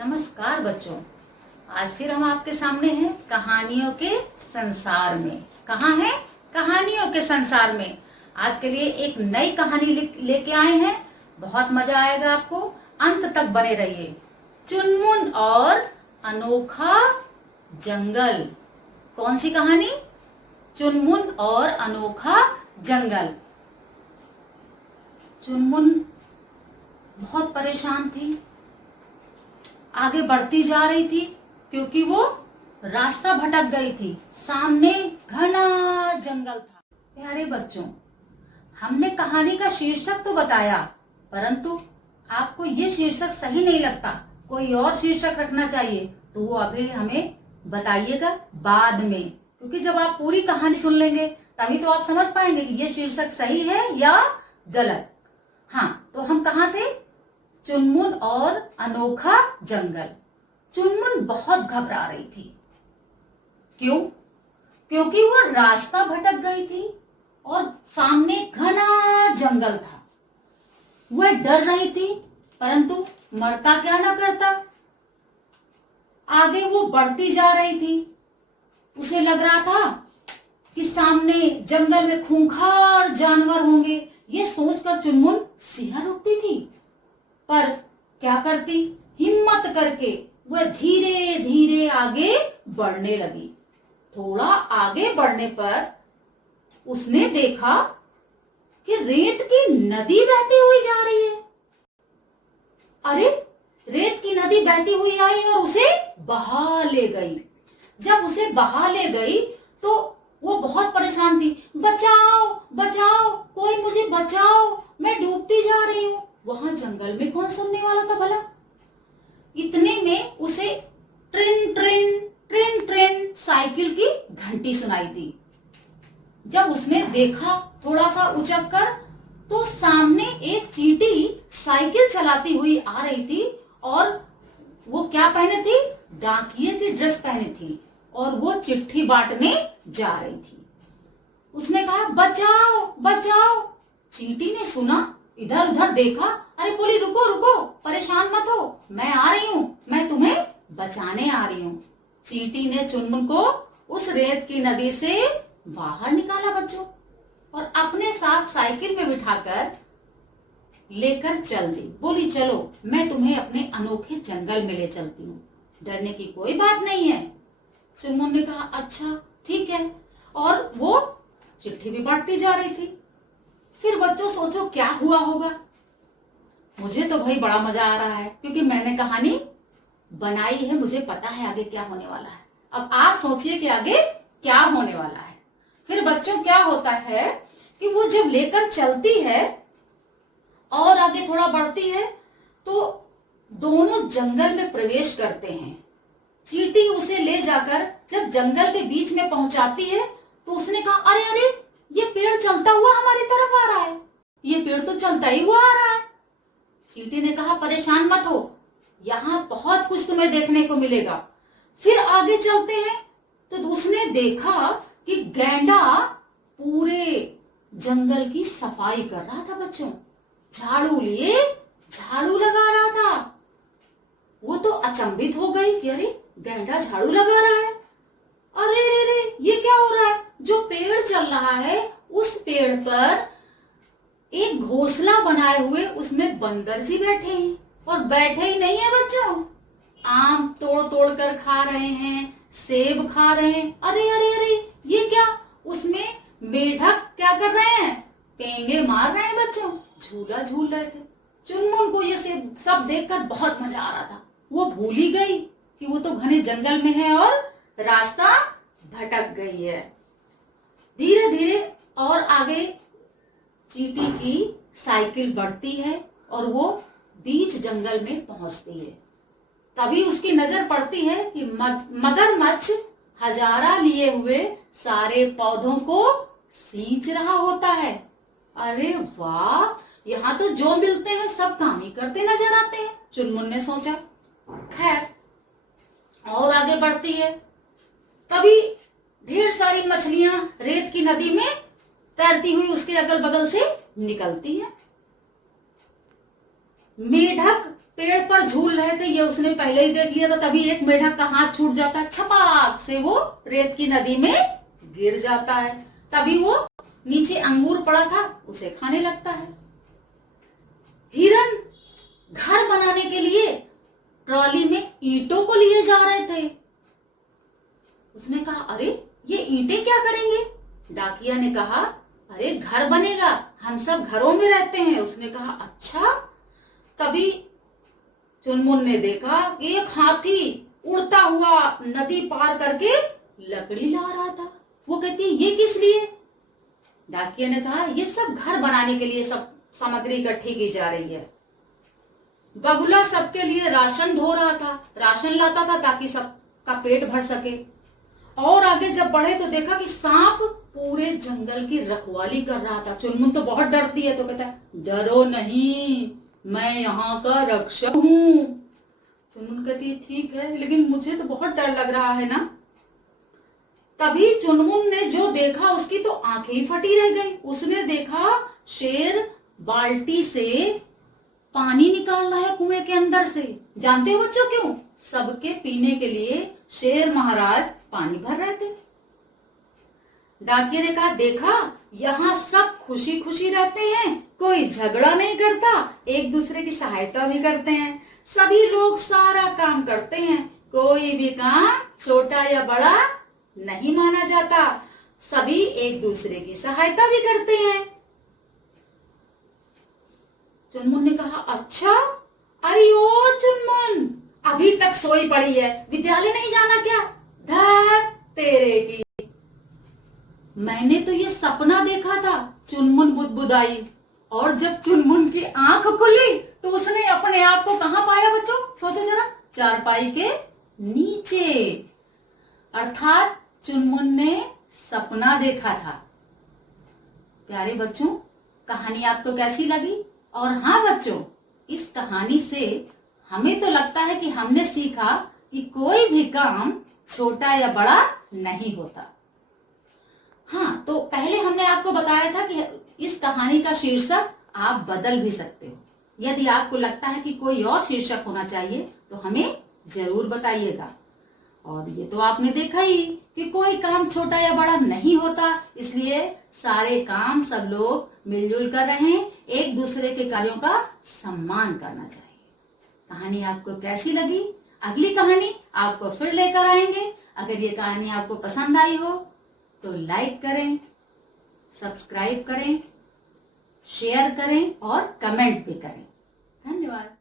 नमस्कार बच्चों। आज फिर हम आपके सामने हैं कहानियों के संसार में। कहाँ हैं? कहानियों के संसार में। आपके लिए एक नई कहानी लेके आए हैं। बहुत मजा आएगा आपको, अंत तक बने रहिए। चुनमुन और अनोखा जंगल। कौन सी कहानी? चुनमुन और अनोखा जंगल। चुनमुन बहुत परेशान थी, आगे बढ़ती जा रही थी क्योंकि वो रास्ता भटक गई थी। सामने घना जंगल था। प्यारे बच्चों, हमने कहानी का शीर्षक तो बताया, परंतु आपको ये शीर्षक सही नहीं लगता, कोई और शीर्षक रखना चाहिए, तो वो अभी हमें बताइएगा बाद में, क्योंकि जब आप पूरी कहानी सुन लेंगे तभी तो आप समझ पाएंगे कि ये शीर्षक सही है या गलत। हाँ, तो हम कहाँ थे? चुनमुन और अनोखा जंगल। चुनमुन बहुत घबरा रही थी। क्यों? क्योंकि वो रास्ता भटक गई थी और सामने घना जंगल था। वह डर रही थी, परंतु मरता क्या ना करता। आगे वो बढ़ती जा रही थी। उसे लग रहा था कि सामने जंगल में खूंखार जानवर होंगे। ये सोचकर चुनमुन सिहर उठती थी, पर क्या करती? हिम्मत करके वह धीरे धीरे आगे बढ़ने लगी। थोड़ा आगे बढ़ने पर उसने देखा कि रेत की नदी बहती हुई जा रही है। अरे, रेत की नदी बहती हुई आई और उसे बहा ले गई। जब उसे बहा ले गई तो वो बहुत परेशान थी। बचाओ बचाओ, कोई मुझे बचाओ, मैं डूबती जा रही हूं। वहां जंगल में कौन सुनने वाला था भला? इतने में उसे ट्रिन ट्रिन ट्रिन ट्रिन साइकिल की घंटी सुनाई दी। जब उसने देखा थोड़ा सा उचक कर, तो सामने एक चींटी साइकिल चलाती हुई आ रही थी और वो क्या पहने थी? डाकिये की ड्रेस पहनी थी और वो चिट्ठी बांटने जा रही थी। उसने कहा, बचाओ बचाओ। चींटी ने सुना, इधर उधर देखा। अरे बोली, रुको रुको, परेशान मत हो, मैं आ रही हूँ, मैं तुम्हें बचाने आ रही हूँ। चींटी ने चुनमुन को उस रेत की नदी से बाहर निकाला बच्चों, और अपने साथ साइकिल में बिठाकर लेकर चल दी। बोली, चलो मैं तुम्हें अपने अनोखे जंगल में ले चलती हूँ, डरने की कोई बात नहीं है। चुनमुन ने कहा, अच्छा ठीक है, और वो चिट्ठी भी बांटती जा रही थी। फिर बच्चों सोचो क्या हुआ होगा। मुझे तो भाई बड़ा मजा आ रहा है, क्योंकि मैंने कहानी बनाई है, मुझे पता है आगे क्या होने वाला है। अब आप सोचिए कि आगे क्या होने वाला है। फिर बच्चों क्या होता है कि वो जब लेकर चलती है और आगे थोड़ा बढ़ती है, तो दोनों जंगल में प्रवेश करते हैं। चींटी उसे ले जाकर जब जंगल के बीच में पहुंचाती है, तो उसने कहा, अरे अरे, ये पेड़ चलता हुआ हमारी तरफ आ रहा है, ये पेड़ तो चलता ही हुआ आ रहा है। चींटी ने कहा, परेशान मत हो, यहाँ बहुत कुछ तुम्हें देखने को मिलेगा। फिर आगे चलते हैं तो उसने देखा कि गैंडा पूरे जंगल की सफाई कर रहा था बच्चों। झाड़ू लिए झाड़ू लगा रहा था। वो तो अचंभित हो गई कि अरे, गैंडा झाड़ू लगा रहा है। अरे रे रे, ये क्या हो रहा है? जो पेड़ चल रहा है, उस पेड़ पर एक घोंसला बनाए हुए उसमें बंदर जी बैठे हैं, और बैठे ही नहीं है बच्चों, आम तोड़ तोड़ कर खा रहे हैं, सेब खा रहे हैं। अरे अरे अरे, ये क्या? उसमें मेढक क्या कर रहे हैं? पेंगे मार रहे हैं बच्चों, झूला झूल रहे थे। चुनमुन को ये सब देखकर बहुत मजा आ रहा था। वो भूल ही गई कि वो तो घने जंगल में है और रास्ता भटक गई है। धीरे धीरे और आगे चींटी की साइकिल बढ़ती है और वो बीच जंगल में पहुंचती है। तभी उसकी नजर पड़ती है कि मगरमच्छ हजारा लिए हुए सारे पौधों को सींच रहा होता है। अरे वाह, यहाँ तो जो मिलते हैं सब काम ही करते नजर आते हैं, चुनमुन ने सोचा। खैर, और आगे बढ़ती है, तभी ढेर सारी मछलियां रेत की नदी में तैरती हुई उसके अगल बगल से निकलती हैं। मेढक पेड़ पर झूल रहे थे, ये उसने पहले ही देख लिया था। तभी एक मेढक का हाथ छूट जाता है, छपाक से वो रेत की नदी में गिर जाता है। तभी वो नीचे अंगूर पड़ा था, उसे खाने लगता है। हिरन घर बनाने के लिए ट्रॉली में ईंटों को लिए जा रहे थे। उसने कहा, अरे ये ईंटें क्या करेंगे? डाकिया ने कहा, अरे घर बनेगा, हम सब घरों में रहते हैं। उसने कहा, अच्छा। तभी चुनमुन ने देखा एक हाथी उड़ता हुआ नदी पार करके लकड़ी ला रहा था। वो कहती है, ये किस लिए? डाकिया ने कहा, ये सब घर बनाने के लिए सब सामग्री इकट्ठी की जा रही है। बगुला सबके लिए राशन ढो रहा था, राशन लाता था ताकि सबका पेट भर सके। और आगे जब बढ़े तो देखा कि सांप पूरे जंगल की रखवाली कर रहा था। चुनमुन तो बहुत डरती है, तो कहता है, डरो नहीं, मैं यहाँ का रक्षक हूं। चुनमुन कहती है, ठीक है, लेकिन मुझे तो बहुत डर लग रहा है ना। तभी चुनमुन ने जो देखा उसकी तो आंखें ही फटी रह गई। उसने देखा शेर बाल्टी से पानी निकाल रहा है कुएं के अंदर से। जानते हो बच्चों क्यों? सबके पीने के लिए शेर महाराज पानी भर रहे थे। डाकिया ने कहा, देखा, यहाँ सब खुशी खुशी रहते हैं, कोई झगड़ा नहीं करता, एक दूसरे की सहायता भी करते हैं, सभी लोग सारा काम करते हैं, कोई भी काम छोटा या बड़ा नहीं माना जाता, सभी एक दूसरे की सहायता भी करते हैं। चुनमुन ने कहा, अच्छा, अरे ओ चुनमुन, अभी तक सोई पड़ी है, विद्यालय नहीं जाना क्या? धत तेरे की, मैंने तो ये सपना देखा था। चुनमुन बुदबुदाई, और जब चुनमुन की आंख खुली तो उसने अपने आप को कहां पाया बच्चों? सोचो जरा, चारपाई के नीचे। अर्थात चुनमुन ने सपना देखा था। प्यारे बच्चों, कहानी आपको कैसी लगी? और हाँ बच्चों, इस कहानी से हमें तो लगता है कि हमने सीखा कि कोई भी काम छोटा या बड़ा नहीं होता। हाँ, तो पहले हमने आपको बताया था कि इस कहानी का शीर्षक आप बदल भी सकते हो। यदि आपको लगता है कि कोई और शीर्षक होना चाहिए तो हमें जरूर बताइएगा। और ये तो आपने देखा ही कि कोई काम छोटा या बड़ा नहीं होता, इसलिए सारे काम सब लोग मिलजुल कर रहें, एक दूसरे के कार्यों का सम्मान करना चाहिए। कहानी आपको कैसी लगी? अगली कहानी आपको फिर लेकर आएंगे। अगर ये कहानी आपको पसंद आई हो तो लाइक करें, सब्सक्राइब करें, शेयर करें और कमेंट भी करें। धन्यवाद।